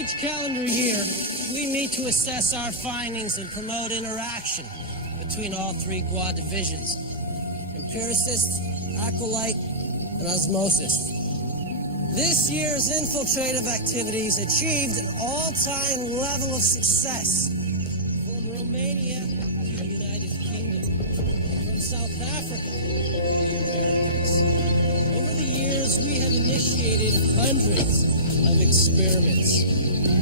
Each calendar year, we meet to assess our findings and promote interaction between all three GWA divisions: empiricists, acolyte, and osmosis. This year's infiltrative activities achieved an all-time level of success. From Romania to the United Kingdom, from South Africa to the Americas. Over the years, we have initiated hundreds of experiments.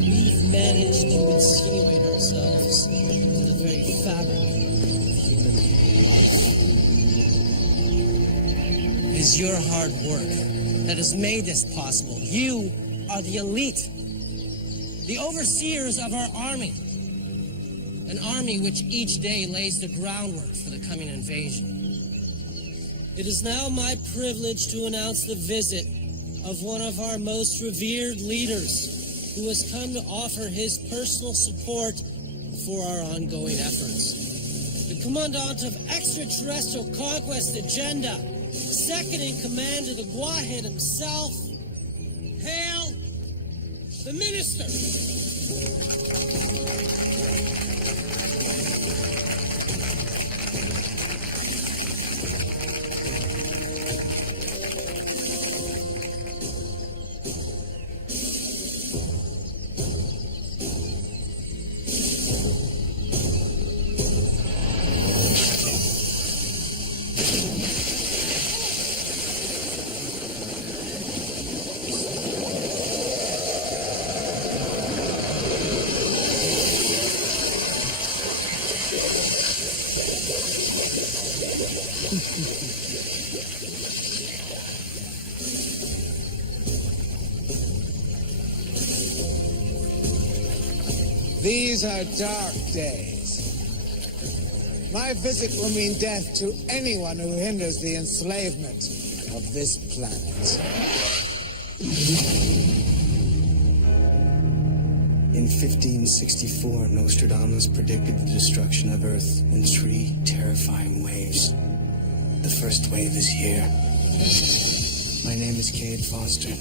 We've managed to insinuate ourselves into the very fabric of human life. It is your hard work that has made this possible. You are the elite, the overseers of our army, an army which each day lays the groundwork for the coming invasion. It is now my privilege to announce the visit of one of our most revered leaders, who has come to offer his personal support for our ongoing efforts. The Commandant of Extraterrestrial Conquest Agenda, second in command of the Gwahid himself, hail the Minister. These are dark days. My visit will mean death to anyone who hinders the enslavement of this planet. In 1564, Nostradamus predicted the destruction of Earth in 3 terrifying waves. The first wave is here. My name is Cade Foster.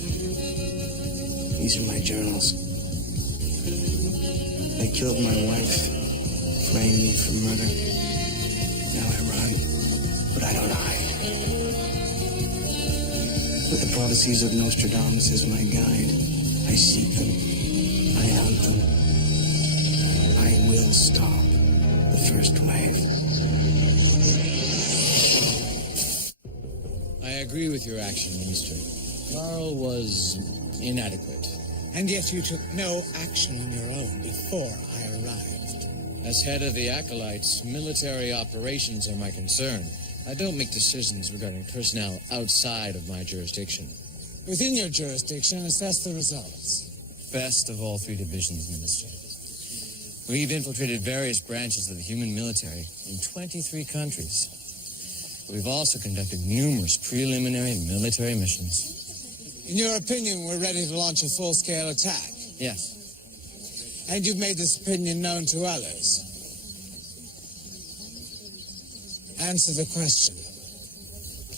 These are my journals. They killed my wife, framed me for murder. Now I run, but I don't hide. With the prophecies of Nostradamus as my guide, I seek them, I hunt them. I will stop the first wave. I agree with your action, Minister. Carl was inadequate. And yet you took no action on your own before I arrived. As head of the Acolytes, military operations are my concern. I don't make decisions regarding personnel outside of my jurisdiction. Within your jurisdiction, assess the results. Best of all 3 divisions, Minister. We've infiltrated various branches of the human military in 23 countries. We've also conducted numerous preliminary military missions. In your opinion, we're ready to launch a full-scale attack? Yes. And you've made this opinion known to others? Answer the question.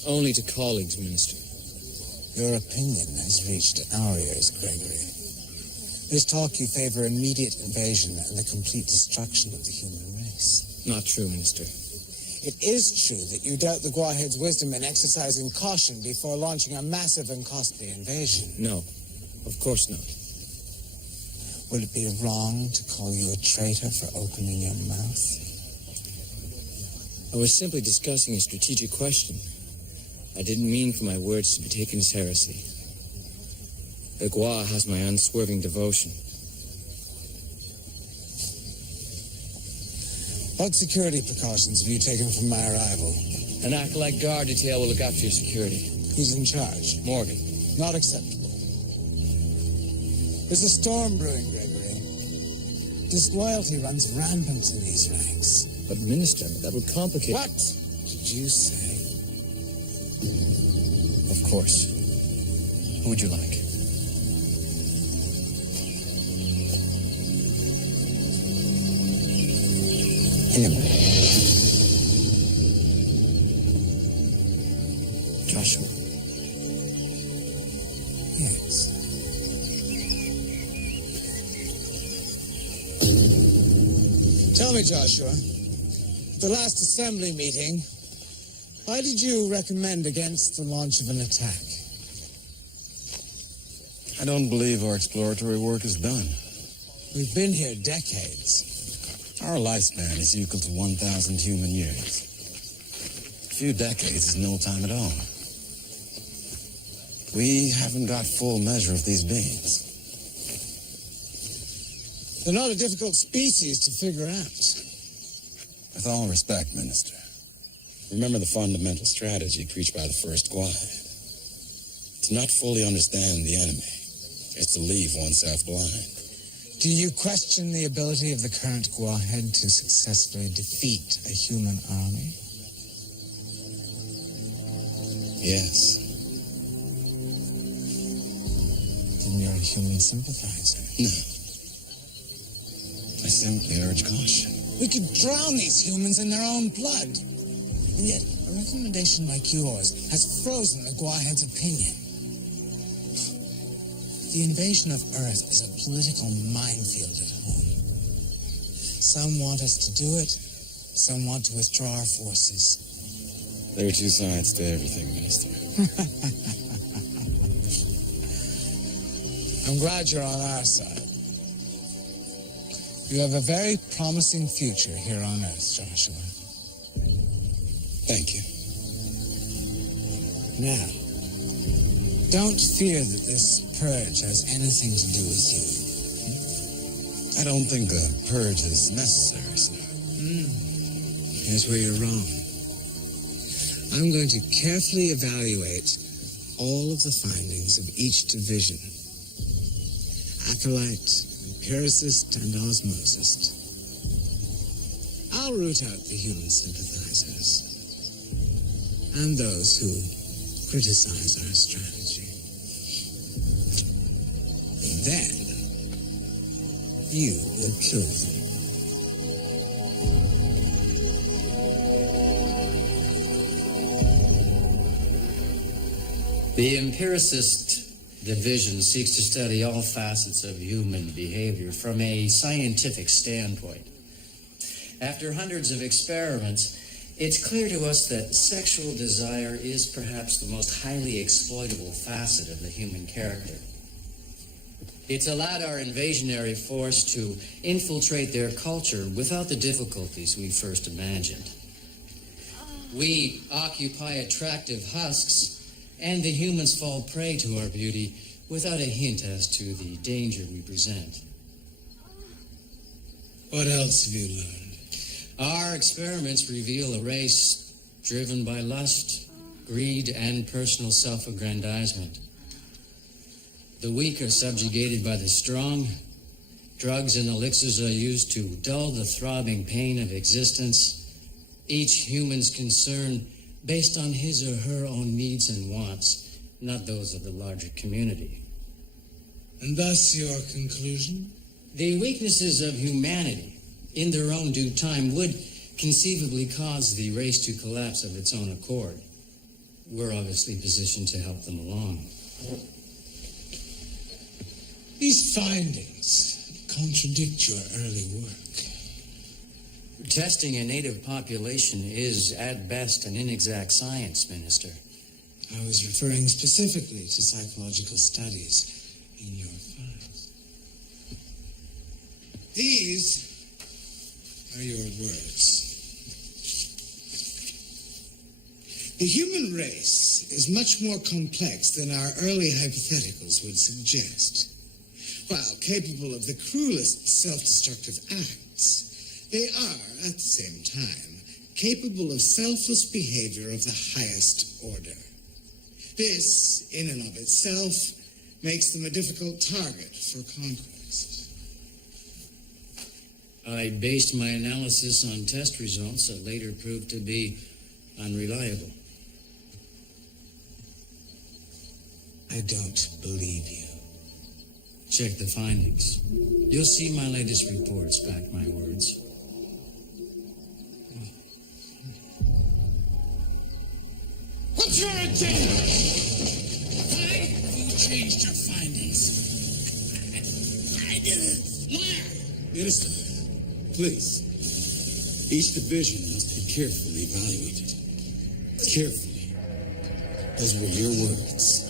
Only to colleagues, Minister. Your opinion has reached our ears, Gregory. There's talk you favor immediate invasion and the complete destruction of the human race. Not true, Minister. It is true that you doubt the Gwahid's wisdom in exercising caution before launching a massive and costly invasion. No, of course not. Would it be wrong to call you a traitor for opening your mouth? I was simply discussing a strategic question. I didn't mean for my words to be taken as heresy. The Gwa has my unswerving devotion. What security precautions have you taken from my arrival? An acolyte guard detail will look after your security. Who's in charge? Morgan. Not acceptable. There's a storm brewing, Gregory. Disloyalty runs rampant in these ranks. But, Minister, that would complicate... What did you say? Of course. Who would you like? Him. Joshua. Yes. me, Joshua, the last assembly meeting, why did you recommend against the launch of an attack? I don't believe our exploratory work is done. We've been here decades. Our lifespan is equal to 1,000 human years. A few decades is no time at all. We haven't got full measure of these beings. They're not a difficult species to figure out. With all respect, Minister, remember the fundamental strategy preached by the first Guide. To not fully understand the enemy is to leave oneself blind. Do you question the ability of the current Guahead to successfully defeat a human army? Yes. Then you're a human sympathizer. No. I simply urge caution. We could drown these humans in their own blood. And yet, a recommendation like yours has frozen the Guahead's opinion. The invasion of Earth is a political minefield at home. Some want us to do it, some want to withdraw our forces. There are two sides to everything, Minister. I'm glad you're on our side. You have a very promising future here on Earth, Joshua. Thank you. Now, don't fear that this purge has anything to do with you. I don't think a purge is necessary, sir. Here's where you're wrong. I'm going to carefully evaluate all of the findings of each division. Acolyte, empiricist, and osmosist. I'll root out the human sympathizers and those who criticize our strategy. Then, you will kill them. The empiricist division seeks to study all facets of human behavior from a scientific standpoint. After hundreds of experiments, it's clear to us that sexual desire is perhaps the most highly exploitable facet of the human character. It's allowed our invasionary force to infiltrate their culture without the difficulties we first imagined. We occupy attractive husks, and the humans fall prey to our beauty without a hint as to the danger we present. What else have you learned? Our experiments reveal a race driven by lust, greed, and personal self-aggrandizement. The weak are subjugated by the strong. Drugs and elixirs are used to dull the throbbing pain of existence. Each human's concern based on his or her own needs and wants, not those of the larger community. And thus your conclusion? The weaknesses of humanity, in their own due time, would conceivably cause the race to collapse of its own accord. We're obviously positioned to help them along. These findings contradict your early work. Testing a native population is, at best, an inexact science, Minister. I was referring specifically to psychological studies in your files. These are your words. The human race is much more complex than our early hypotheticals would suggest. While capable of the cruelest self-destructive acts, they are, at the same time, capable of selfless behavior of the highest order. This, in and of itself, makes them a difficult target for conquest. I based my analysis on test results that later proved to be unreliable. I don't believe you. Check the findings. You'll see my latest reports back my words. What's your agenda? Why have you changed your findings? I did it. Liar! Minister, please. Each division must be carefully evaluated. Carefully. Those were your words.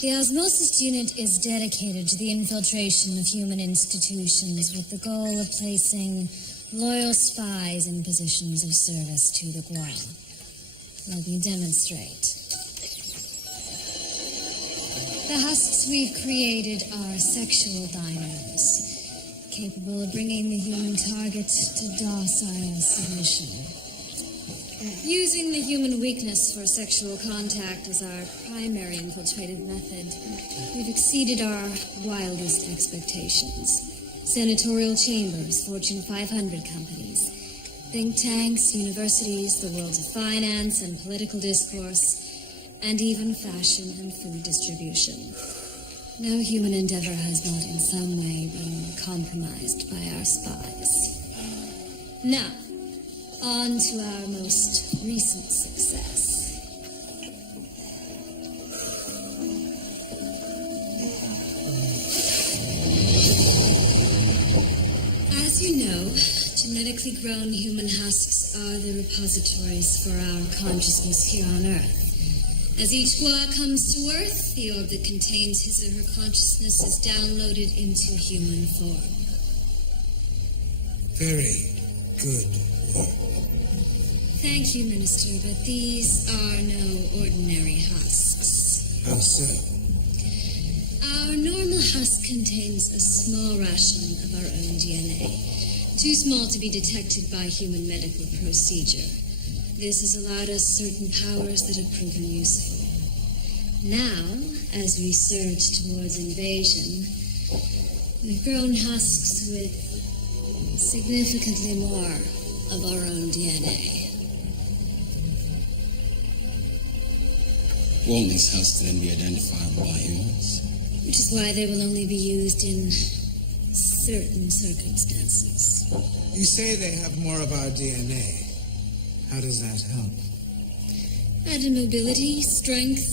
The Osmosis Unit is dedicated to the infiltration of human institutions with the goal of placing loyal spies in positions of service to the Gual. Let me demonstrate. The husks we've created are sexual dynamos, capable of bringing the human target to docile submission. Using the human weakness for sexual contact as our primary infiltrative method, we've exceeded our wildest expectations. Senatorial chambers, Fortune 500 companies, think tanks, universities, the worlds of finance and political discourse, and even fashion and food distribution. No human endeavor has not in some way been compromised by our spies. Now, on to our most recent success. As you know, genetically grown human husks are the repositories for our consciousness here on Earth. As each Gua comes to Earth, the orb that contains his or her consciousness is downloaded into human form. Very good work. Thank you, Minister, but these are no ordinary husks. How so? Our normal husk contains a small ration of our own DNA, too small to be detected by human medical procedure. This has allowed us certain powers that have proven useful. Now, as we surge towards invasion, we've grown husks with significantly more of our own DNA. Won't these husks then be identifiable by humans? Which is why they will only be used in certain circumstances. You say they have more of our DNA. How does that help? Added mobility, strength,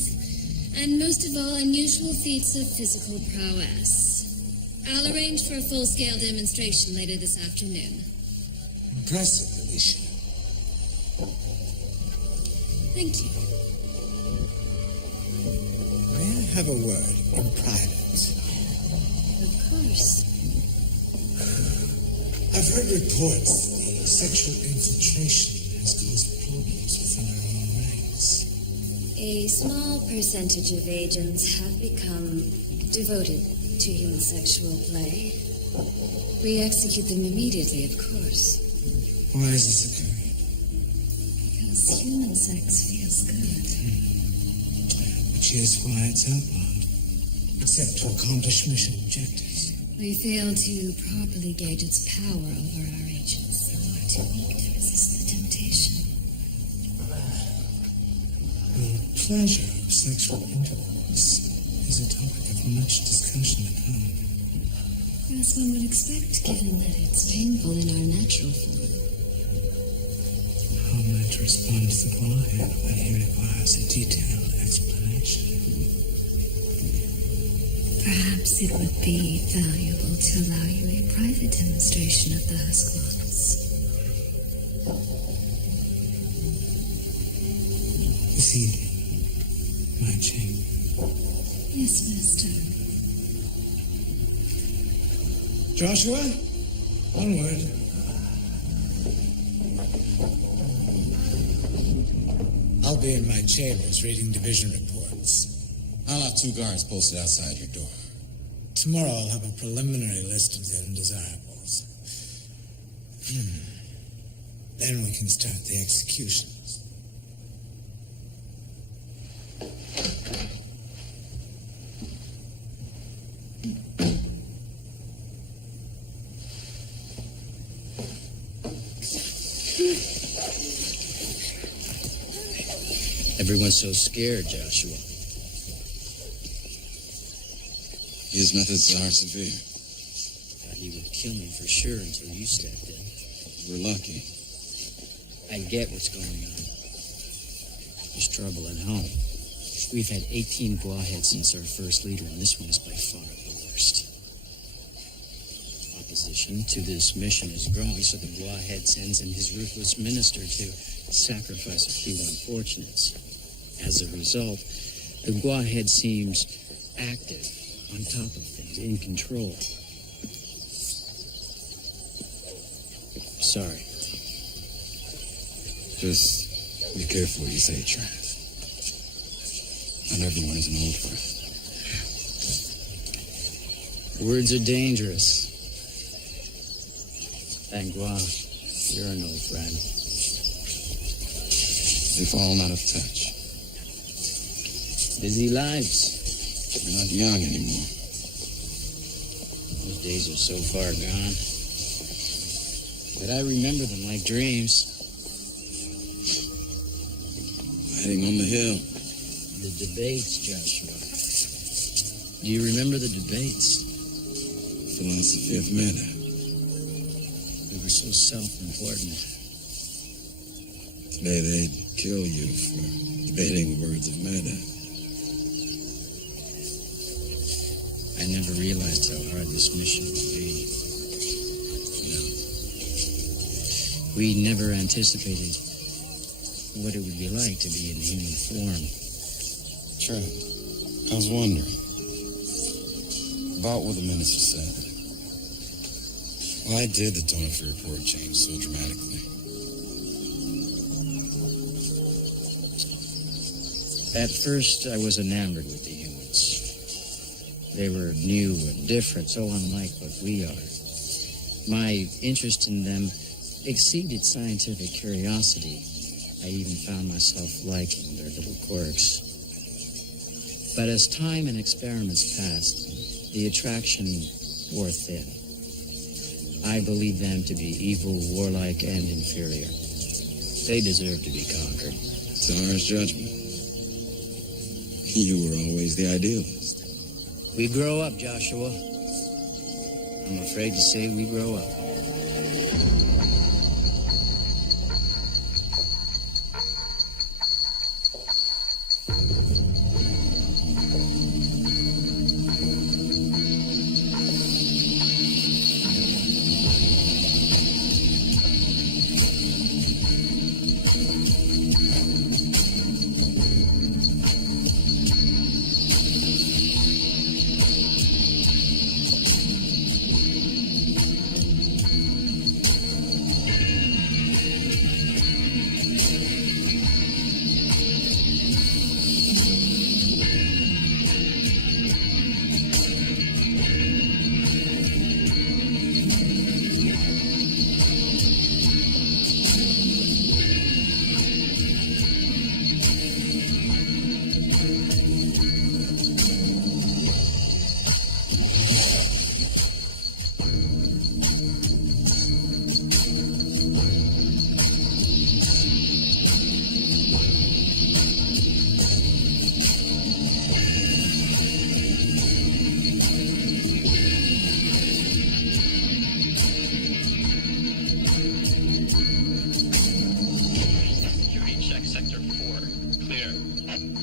and most of all, unusual feats of physical prowess. I'll arrange for a full-scale demonstration later this afternoon. Impressive, Alicia. Thank you. May I have a word in private? Of course. I've heard reports that the sexual infiltration has caused problems within our own ranks. A small percentage of agents have become devoted to human sexual play. We execute them immediately, of course. Why is this occurring? Because human sex feels good. Which is why it's outlawed, except to accomplish mission objectives. We fail to properly gauge its power over our agents, so are too weak to resist the temptation. The pleasure of sexual intercourse is a topic of much discussion at home. As one would expect, given that it's painful in our natural form. How am I to respond to the client when he requires a detailed explanation? Perhaps it would be valuable to allow you a private demonstration of the husk ones. This evening, my chamber. Yes, Master. Joshua, onward. I'll be in my chambers reading division reports. I'll have 2 guards posted outside your door. Tomorrow I'll have a preliminary list of the undesirables. Then we can start the executions. Everyone's so scared, Joshua. His methods are severe. Thought he would kill me for sure until you stepped in. We're lucky. I get what's going on. There's trouble at home. We've had 18 Guaheads since our first leader, and this one is by far the worst. Opposition to this mission is growing, so the Guahead sends in his ruthless minister to sacrifice a few unfortunates. As a result, the Guahead seems active, on top of things, in control. Sorry. Just be careful what you say, Trent. Not everyone is an old friend. Words are dangerous. Thank God, you're an old friend. They've fallen out of touch. Busy lives. We're not young anymore. Those days are so far gone. But I remember them like dreams. Fighting on the hill. The debates, Joshua. Do you remember the debates? Philosophy of meta. They were so self-important. Today they'd kill you for debating words of meta. I never realized how hard this mission would be. No. We never anticipated what it would be like to be in human form. Trent, I was wondering about what the minister said. Why did the tone of your report change so dramatically? At first, I was enamored with the humans. They were new and different, so unlike what we are. My interest in them exceeded scientific curiosity. I even found myself liking their little quirks. But as time and experiments passed, the attraction wore thin. I believed them to be evil, warlike, and inferior. They deserved to be conquered. Tsar's judgment. You were always the idealist. We grow up, Joshua. I'm afraid to say we grow up.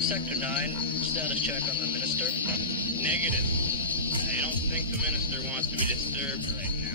Sector 9, status check on the minister. Negative. I don't think the minister wants to be disturbed right now.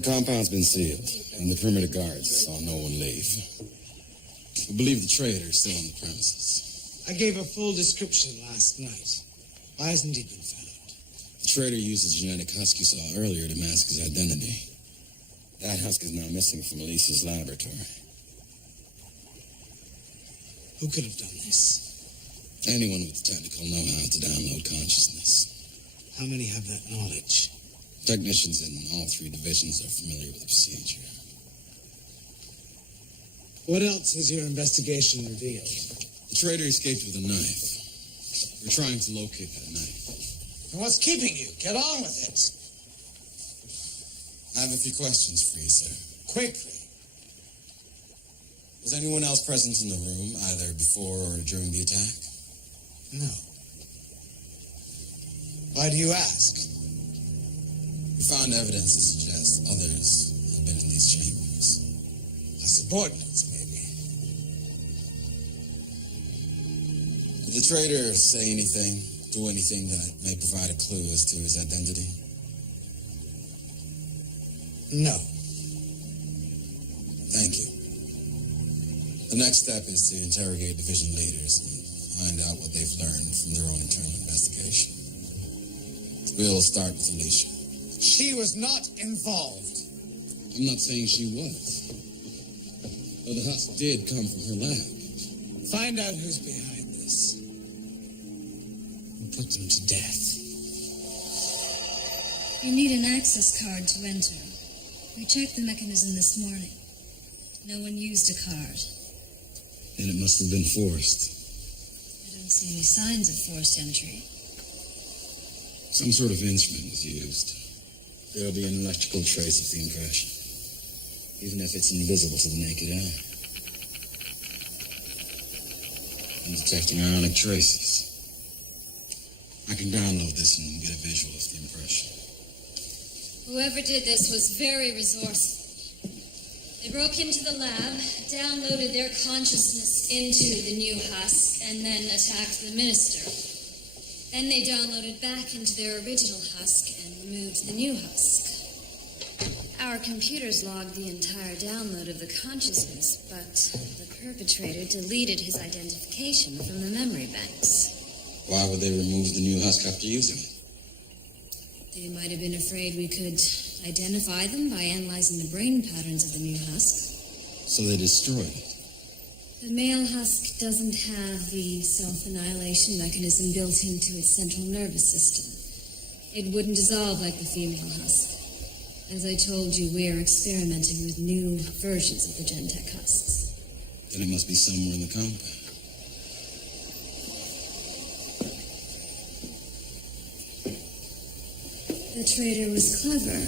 The compound's been sealed, and the perimeter guards saw no one leave. We believe the traitor is still on the premises. I gave a full description last night. Why hasn't he been found? The traitor used the genetic husk you saw earlier to mask his identity. That husk is now missing from Elisa's laboratory. Who could have done this? Anyone with technical know-how to download consciousness. How many have that knowledge? Technicians in all 3 divisions are familiar with the procedure. What else has your investigation revealed? The traitor escaped with a knife. We're trying to locate that knife. And what's keeping you? Get on with it. I have a few questions for you, sir. Quickly. Was anyone else present in the room, either before or during the attack? No. Why do you ask? We found evidence to suggest others have been in these chambers. My subordinates, maybe. Did the traitor say anything, do anything that may provide a clue as to his identity? No. Thank you. The next step is to interrogate division leaders and find out what they've learned from their own internal investigation. We'll start with Alicia. She was not involved. I'm not saying she was. Though the husk did come from her lab. Find out who's behind this. And put them to death. You need an access card to enter. We checked the mechanism this morning. No one used a card. Then it must have been forced. I don't see any signs of forced entry. Some sort of instrument was used. There'll be an electrical trace of the impression, even if it's invisible to the naked eye. I'm detecting ionic traces. I can download this and get a visual of the impression. Whoever did this was very resourceful. They broke into the lab, downloaded their consciousness into the new husk, and then attacked the minister. Then they downloaded back into their original husk and removed the new husk. Our computers logged the entire download of the consciousness, but the perpetrator deleted his identification from the memory banks. Why would they remove the new husk after using it? They might have been afraid we could identify them by analyzing the brain patterns of the new husk. So they destroyed it. The male husk doesn't have the self-annihilation mechanism built into its central nervous system. It wouldn't dissolve like the female husk. As I told you, we're experimenting with new versions of the Gentech husks. Then it must be somewhere in the compound. The traitor was clever.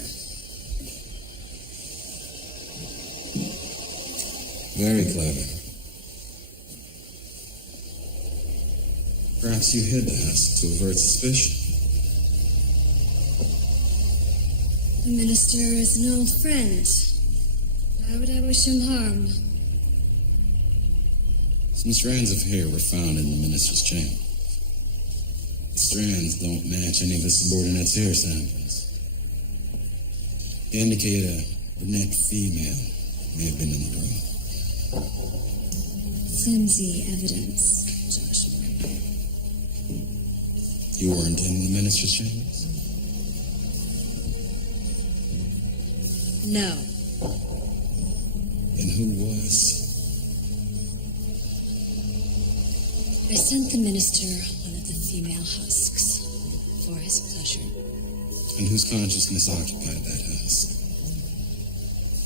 Very clever. Perhaps you hid the husk to avert suspicion. The minister is an old friend. Why would I wish him harm? Some strands of hair were found in the minister's chamber. The strands don't match any of the subordinates' hair samples. They indicate a brunette female may have been in the room. Flimsy evidence, Joshua. You weren't in the minister's chambers? No. Then who was? I sent the minister one of the female husks for his pleasure. And whose consciousness occupied that husk?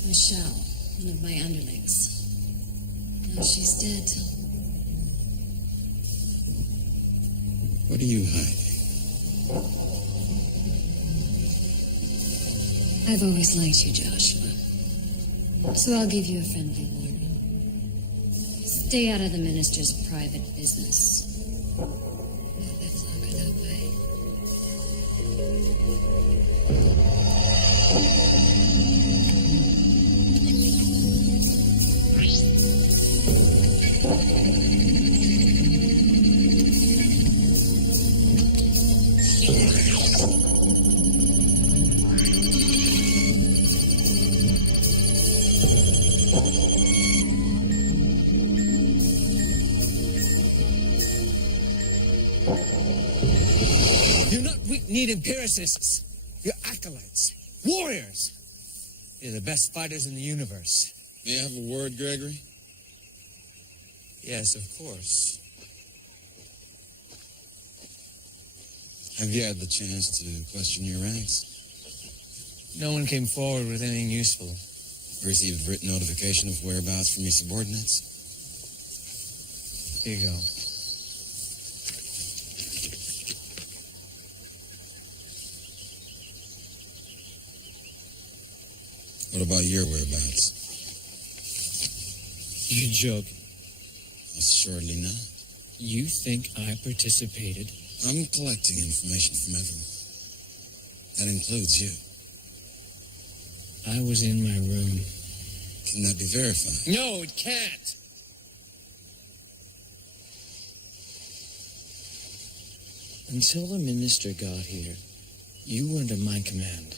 Michelle, one of my underlings. Now she's dead. What are you hiding? I've always liked you, Joshua. So I'll give you a friendly warning. Stay out of the minister's private business. That flocker that way. You're not weak-kneed empiricists. You're acolytes, warriors. You're the best fighters in the universe. May I have a word, Gregory? Yes, of course. Have you had the chance to question your ranks? No one came forward with anything useful. Received written notification of whereabouts from your subordinates? Here you go. What about your whereabouts? You joke. Assuredly not. You think I participated? I'm collecting information from everyone. That includes you. I was in my room. Can that be verified? No, it can't. Until the minister got here, you were under my command.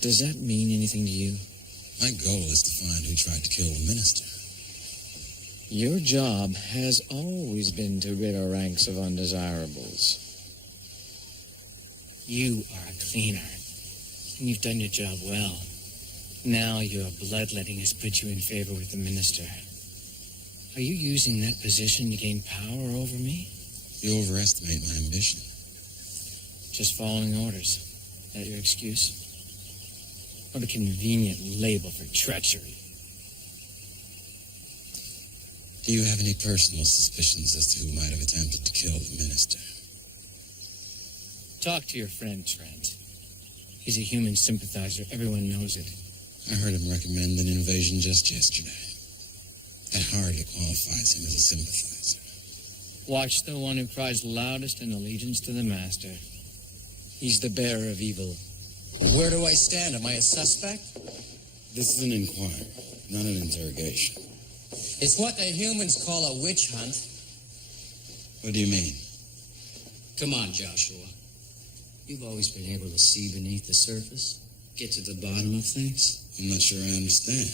Does that mean anything to you? My goal is to find who tried to kill the minister. Your job has always been to rid our ranks of undesirables. You are a cleaner, and you've done your job well. Now your bloodletting has put you in favor with the minister. Are you using that position to gain power over me? You overestimate my ambition. Just following orders. That your excuse? What a convenient label for treachery. Do you have any personal suspicions as to who might have attempted to kill the minister? Talk to your friend, Trent. He's a human sympathizer. Everyone knows it. I heard him recommend an invasion just yesterday. That hardly qualifies him as a sympathizer. Watch the one who cries loudest in allegiance to the master. He's the bearer of evil. Where do I stand? Am I a suspect? This is an inquiry, not an interrogation. It's what the humans call a witch hunt. What do you mean? Come on, Joshua. You've always been able to see beneath the surface, get to the bottom of things. I'm not sure I understand.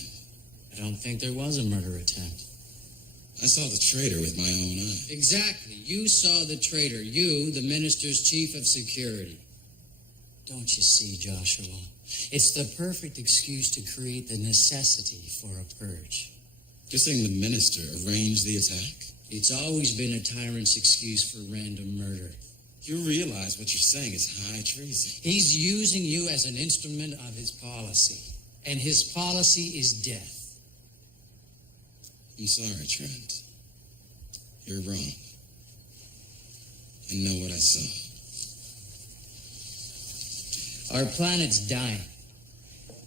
I don't think there was a murder attempt. I saw the traitor with my own eye. Exactly. You saw the traitor. You, the minister's chief of security. Don't you see, Joshua? It's the perfect excuse to create the necessity for a purge. You're saying the minister arranged the attack? It's always been a tyrant's excuse for random murder. You realize what you're saying is high treason. He's using you as an instrument of his policy. And his policy is death. I'm sorry, Trent. You're wrong. And know what I saw. Our planet's dying.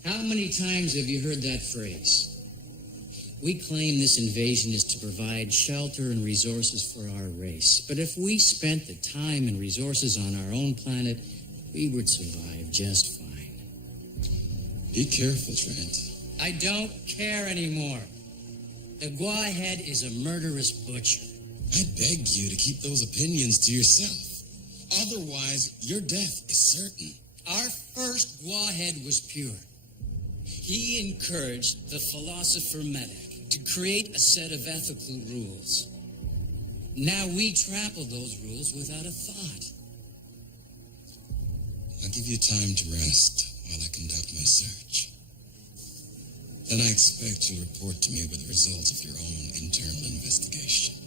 How many times have you heard that phrase? We claim this invasion is to provide shelter and resources for our race. But if we spent the time and resources on our own planet, we would survive just fine. Be careful, Trent. I don't care anymore. The Gwahead is a murderous butcher. I beg you to keep those opinions to yourself. Otherwise, your death is certain. Our first Gwahead was pure. He encouraged the philosopher Medic to create a set of ethical rules. Now we trample those rules without a thought. I'll give you time to rest while I conduct my search. Then I expect you to report to me with the results of your own internal investigation.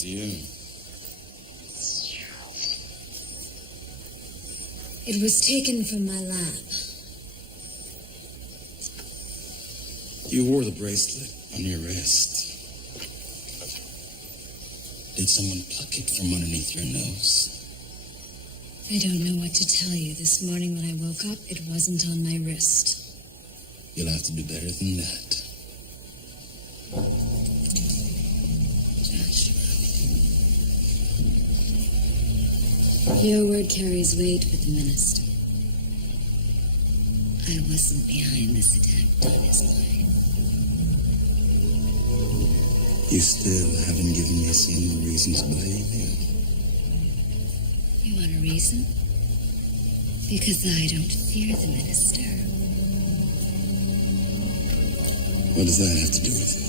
belongs to you. It was taken from my lab. You wore the bracelet on your wrist. Did someone pluck it from underneath your nose? I don't know what to tell you. This morning when I woke up, it wasn't on my wrist. You'll have to do better than that. Your word carries weight with the minister. I wasn't behind this attack on his life. You still haven't given me a single reason to believe you. You want a reason? Because I don't fear the minister. What does that have to do with it?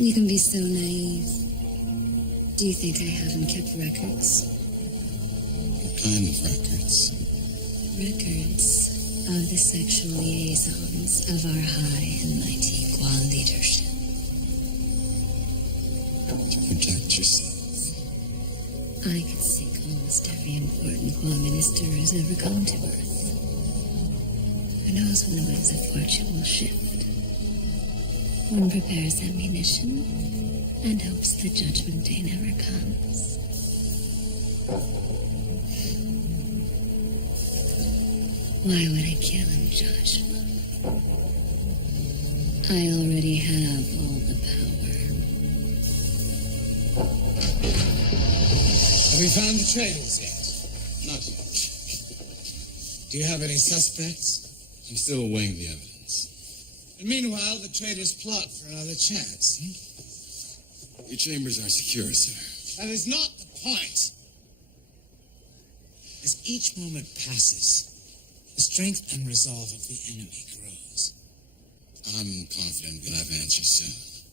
You can be so naive. Do you think I haven't kept records? What kind of records? Records of the sexual liaisons of our high and mighty Guan leadership. To protect yourself. I could sink almost every important Guan minister who's ever come to Earth. Who knows when the winds of fortune will shift? One prepares ammunition and hopes the judgment day never comes. Why would I kill him, Joshua? I already have all the power. Have we found the traitors yet? Not yet. Do you have any suspects? I'm still weighing the evidence. And meanwhile, the traitors plot for another chance. Your chambers are secure, sir. That is not the point. As each moment passes, the strength and resolve of the enemy grows. I'm confident we'll have answers soon.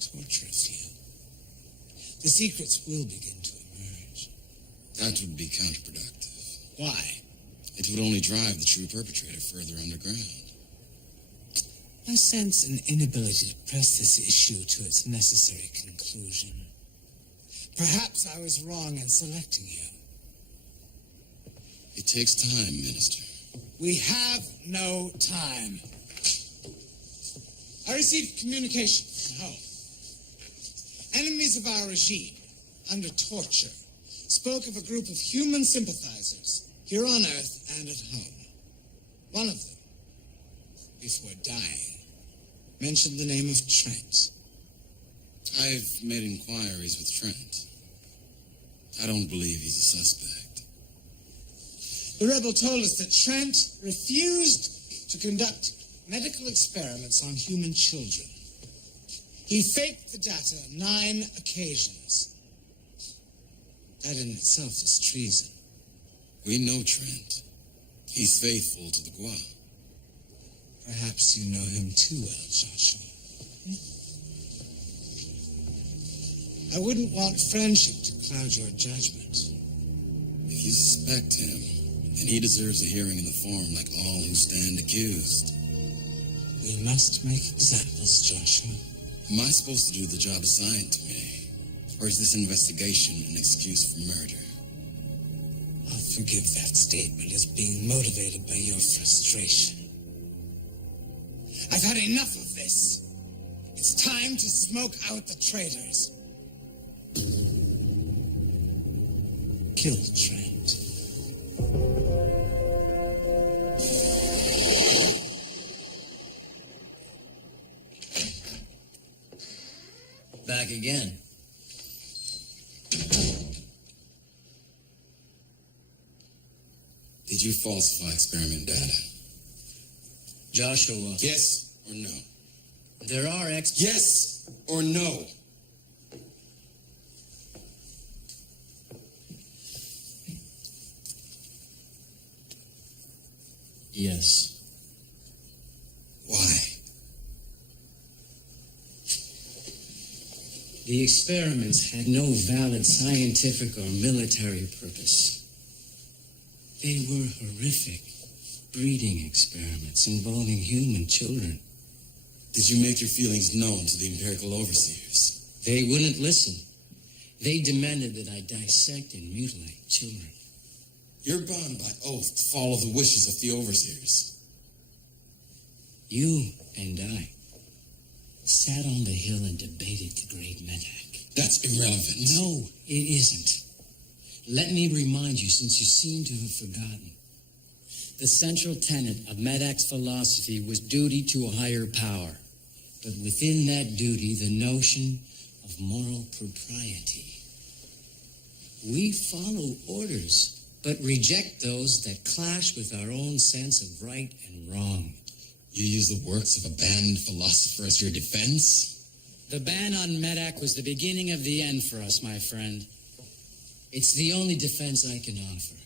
Torture a few. The secrets will begin to emerge. That would be counterproductive. Why? It would only drive the true perpetrator further underground. I sense an inability to press this issue to its necessary conclusion. Perhaps I was wrong in selecting you. It takes time, Minister. We have no time. I received communication from home. Enemies of our regime, under torture, spoke of a group of human sympathizers here on Earth and at home. One of them, before dying, mentioned the name of Trent. I've made inquiries with Trent. I don't believe he's a suspect. The rebel told us that Trent refused to conduct medical experiments on human children. He faked the data on 9 occasions. That in itself is treason. We know Trent. He's faithful to the Gua. Perhaps you know him too well, Joshua. I wouldn't want friendship to cloud your judgment. If you suspect him, then he deserves a hearing in the forum like all who stand accused. We must make examples, Joshua. Am I supposed to do the job assigned to me? Or is this investigation an excuse for murder? I'll forgive that statement as being motivated by your frustration. I've had enough of this. It's time to smoke out the traitors. Kill Trent. Back again. Did you falsify experiment data? Joshua, Yes or no? there are Yes or no? Yes. Why? The experiments had no valid scientific or military purpose. They were horrific breeding experiments involving human children. Did you make your feelings known to the empirical overseers? They wouldn't listen. They demanded that I dissect and mutilate children. You're bound by oath to follow the wishes of the overseers. You and I sat on the hill and debated the great Medak. That's irrelevant. No, it isn't. Let me remind you, since you seem to have forgotten. The central tenet of Medak's philosophy was duty to a higher power. But within that duty, the notion of moral propriety. We follow orders, but reject those that clash with our own sense of right and wrong. You use the works of a banned philosopher as your defense? The ban on Medak was the beginning of the end for us, my friend. It's the only defense I can offer.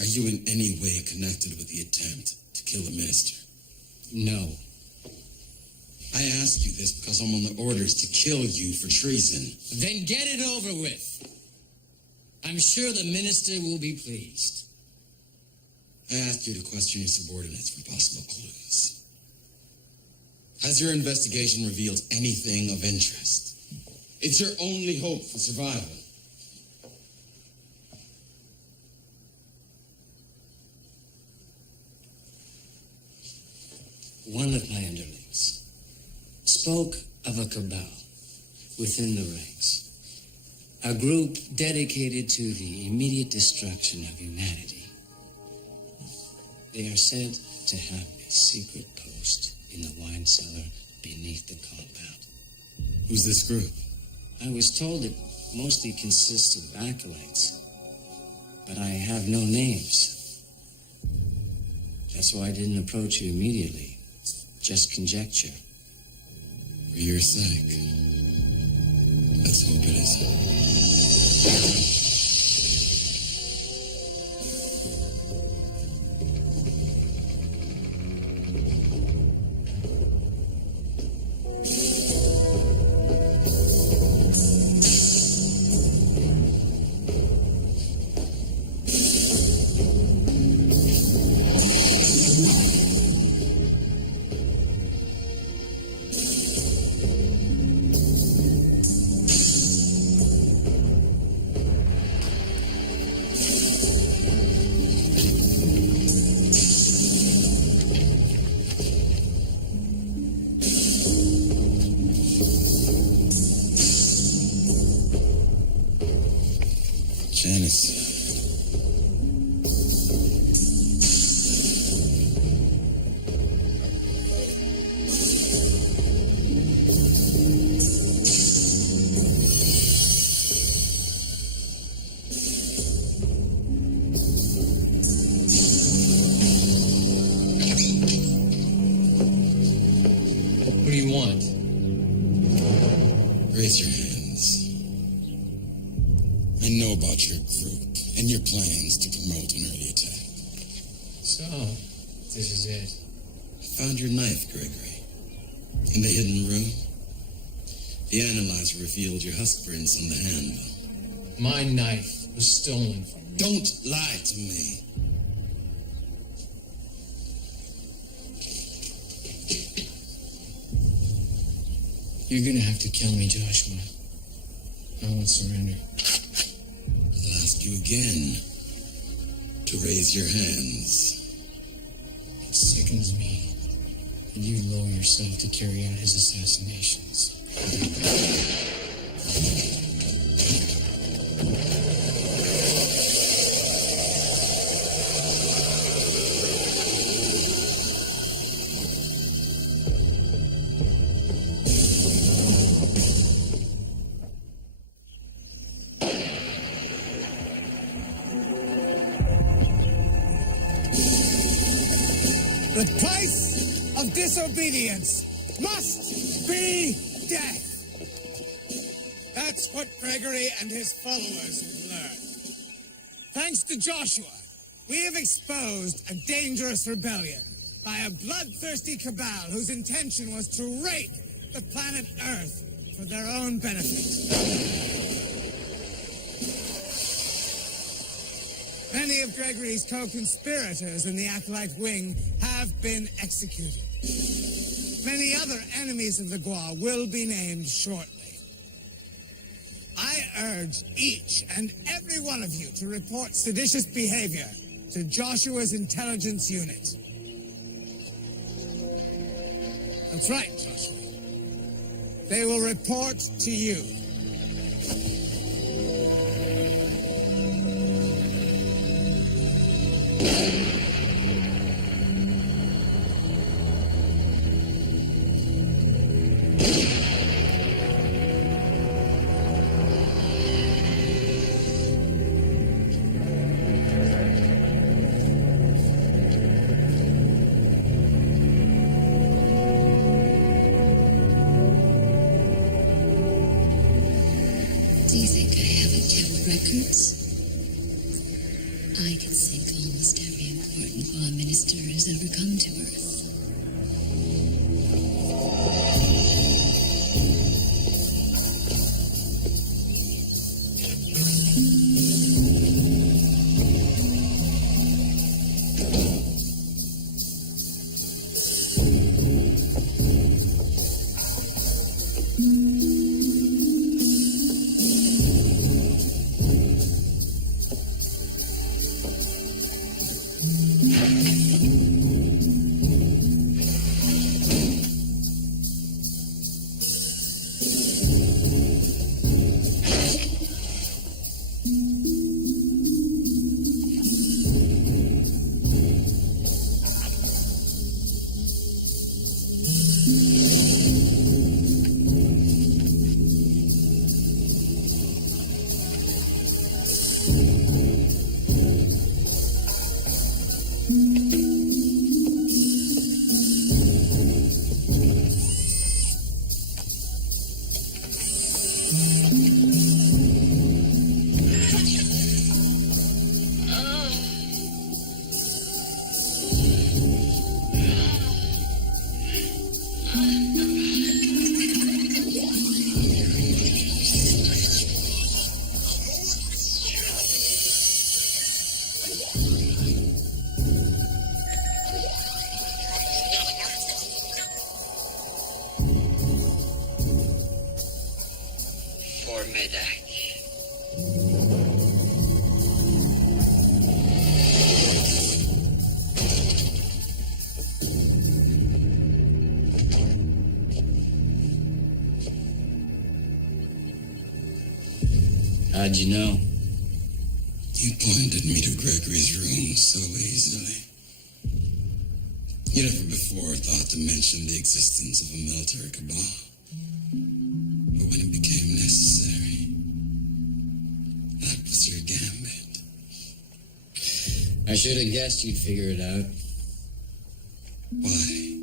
Are you in any way connected with the attempt to kill the minister? No. I ask you this because I'm on the orders to kill you for treason. Then get it over with. I'm sure the minister will be pleased. I asked you to question your subordinates for possible clues. Has your investigation revealed anything of interest? It's your only hope for survival. One of my underlings spoke of a cabal within the ranks, a group dedicated to the immediate destruction of humanity. They are said to have a secret post in the wine cellar beneath the compound. Who's this group? I was told it mostly consists of acolytes, but I have no names. That's why I didn't approach you immediately. Just conjecture. For your sake. Let's hope it is. Janice. What do you want? Raise your hands. I know about your group and your plans to promote an early attack. So, this is it. I found your knife, Gregory. In the hidden room. The analyzer revealed your husk prints on the handle. My knife was stolen from me. Don't lie to me. You're gonna have to kill me, Joshua. I won't surrender. I'll ask you again to raise your hands. It sickens me that you lower yourself to carry out his assassinations. The price of disobedience must be death. That's what Gregory and his followers have learned. Thanks to Joshua, we have exposed a dangerous rebellion by a bloodthirsty cabal whose intention was to rape the planet Earth for their own benefit. Many of Gregory's co-conspirators in the Acolyte Wing have been executed. many other enemies of the Gua will be named shortly. I urge each and every one of you to report seditious behavior to Joshua's intelligence unit. That's right, Joshua. They will report to you. Do you think I haven't kept records? I can think almost every important Gua minister has ever come to Earth. For Medak. How'd you know? You pointed me to Gregory's room so easily. You never before thought to mention the existence of a military cabal. But when it became necessary, that was your gambit. I should have guessed you'd figure it out. Why?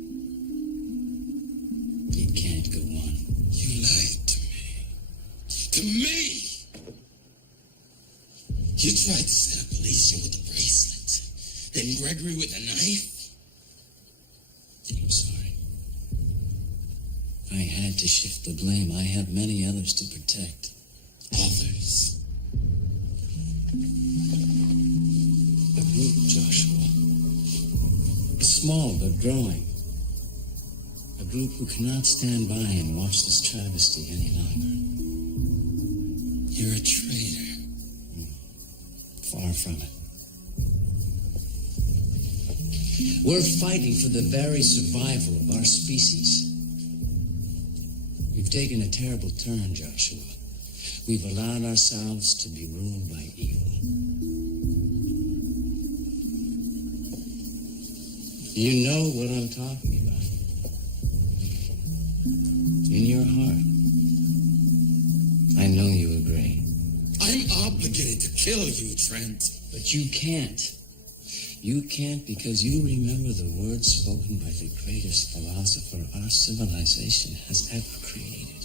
You can't go on. You lied to me. To me! You tried to set up Alicia with a bracelet, then Gregory with a knife. I'm sorry. I had to shift the blame. I have many others to protect. Others? A group, Joshua. Small but growing. A group who cannot stand by and watch this travesty any longer. You're a traitor. Far from it. We're fighting for the very survival of our species. We've taken a terrible turn, Joshua. We've allowed ourselves to be ruled by evil. You know what I'm talking about. In your heart. I know you agree. I'm obligated to kill you, Trent. But you can't. You can't because you remember the words spoken by the greatest philosopher our civilization has ever created.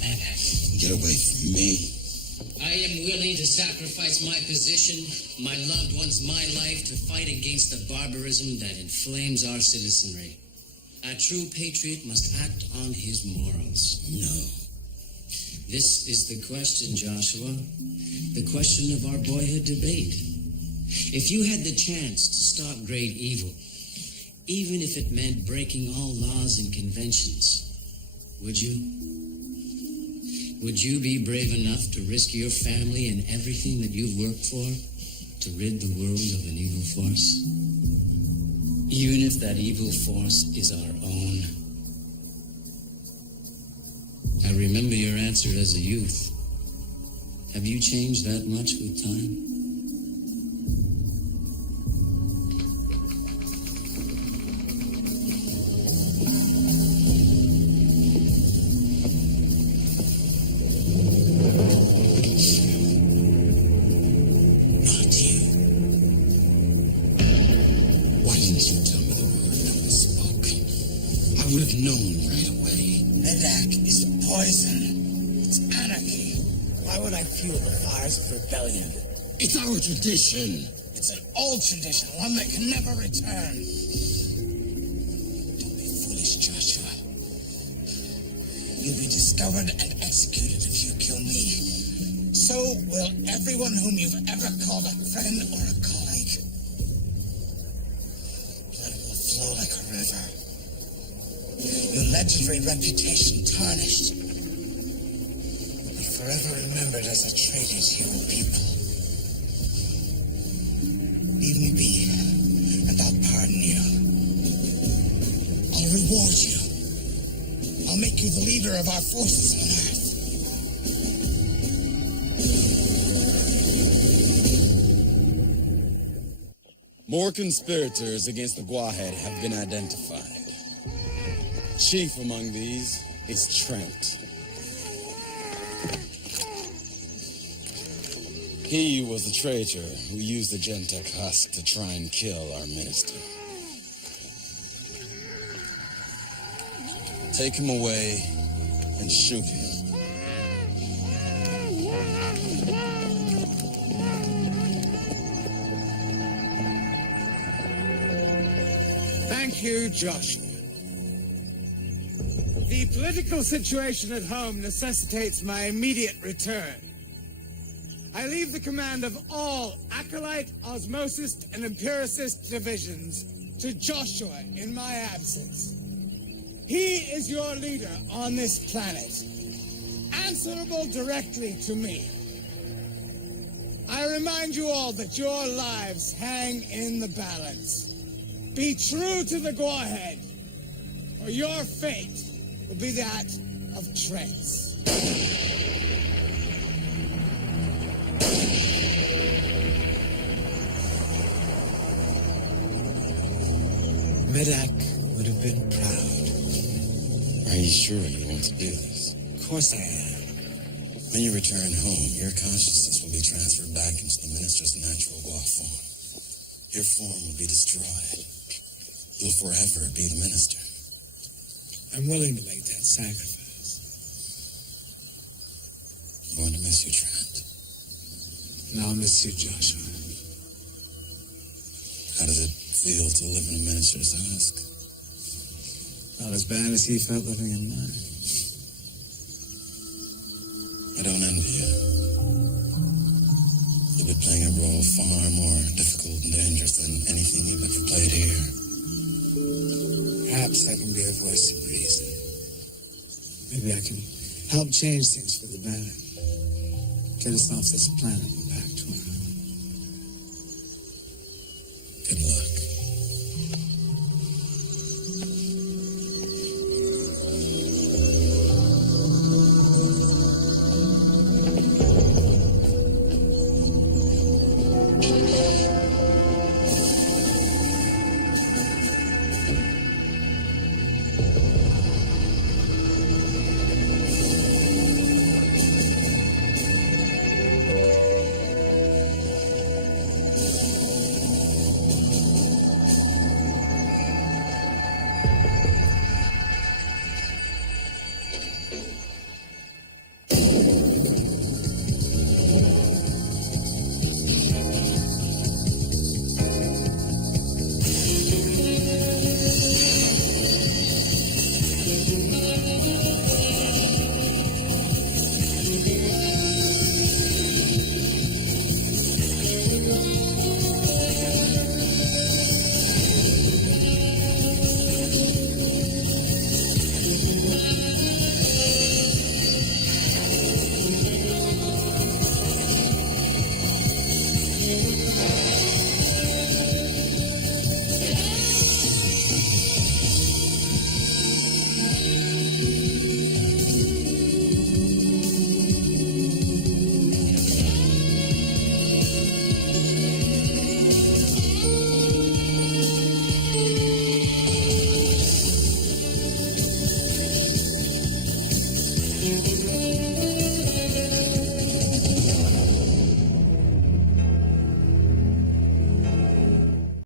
Medak. Get away from me. I am willing to sacrifice my position, my loved ones, my life to fight against the barbarism that inflames our citizenry. A true patriot must act on his morals. No. This is the question, Joshua. The question of our boyhood debate. If you had the chance to stop great evil, even if it meant breaking all laws and conventions. Would you? Would you be brave enough to risk your family and everything that you've worked for to rid the world of an evil force? Even if that evil force is our own? I remember your answer as a youth. Have you changed that much with time? I would have known right away. Medak is poison. It's anarchy. Why would I fuel the fires of rebellion? It's our tradition. It's an old tradition, one that can never return. Don't be foolish, Joshua. You'll be discovered and executed if you kill me. So will everyone whom you've ever called a friend or a colleague. Blood will flow like a river. Your legendary reputation tarnished. You'll be forever remembered as a traitor to your people. Leave me be, and I'll pardon you. I'll reward you. I'll make you the leader of our forces on Earth. More conspirators against the Gwahed have been identified. Chief among these is Trent. He was the traitor who used the Gentek husk to try and kill our minister. Take him away and shoot him. Thank you, Joshua. The political situation at home necessitates my immediate return. I leave the command of all Acolyte, Osmosis, and Empiricist divisions to Joshua in my absence. He is your leader on this planet, answerable directly to me. I remind you all that your lives hang in the balance. Be true to the Gwahed, or your fate will be that of Trent's. Medak would have been proud. Are you sure you want to do this? Of course I am. When you return home, your consciousness will be transferred back into the minister's natural Gwa form. Your form will be destroyed. You'll forever be the minister. I'm willing to make that sacrifice. I'm going to miss you, Trent. And I'll miss you, Joshua. How does it feel to live in a minister's husk? Not as bad as he felt living in mine. I don't envy you. You've been playing a role far more difficult and dangerous than anything you've ever played here. Perhaps I can be a voice of reason. Maybe I can help change things for the better. Get us off this planet.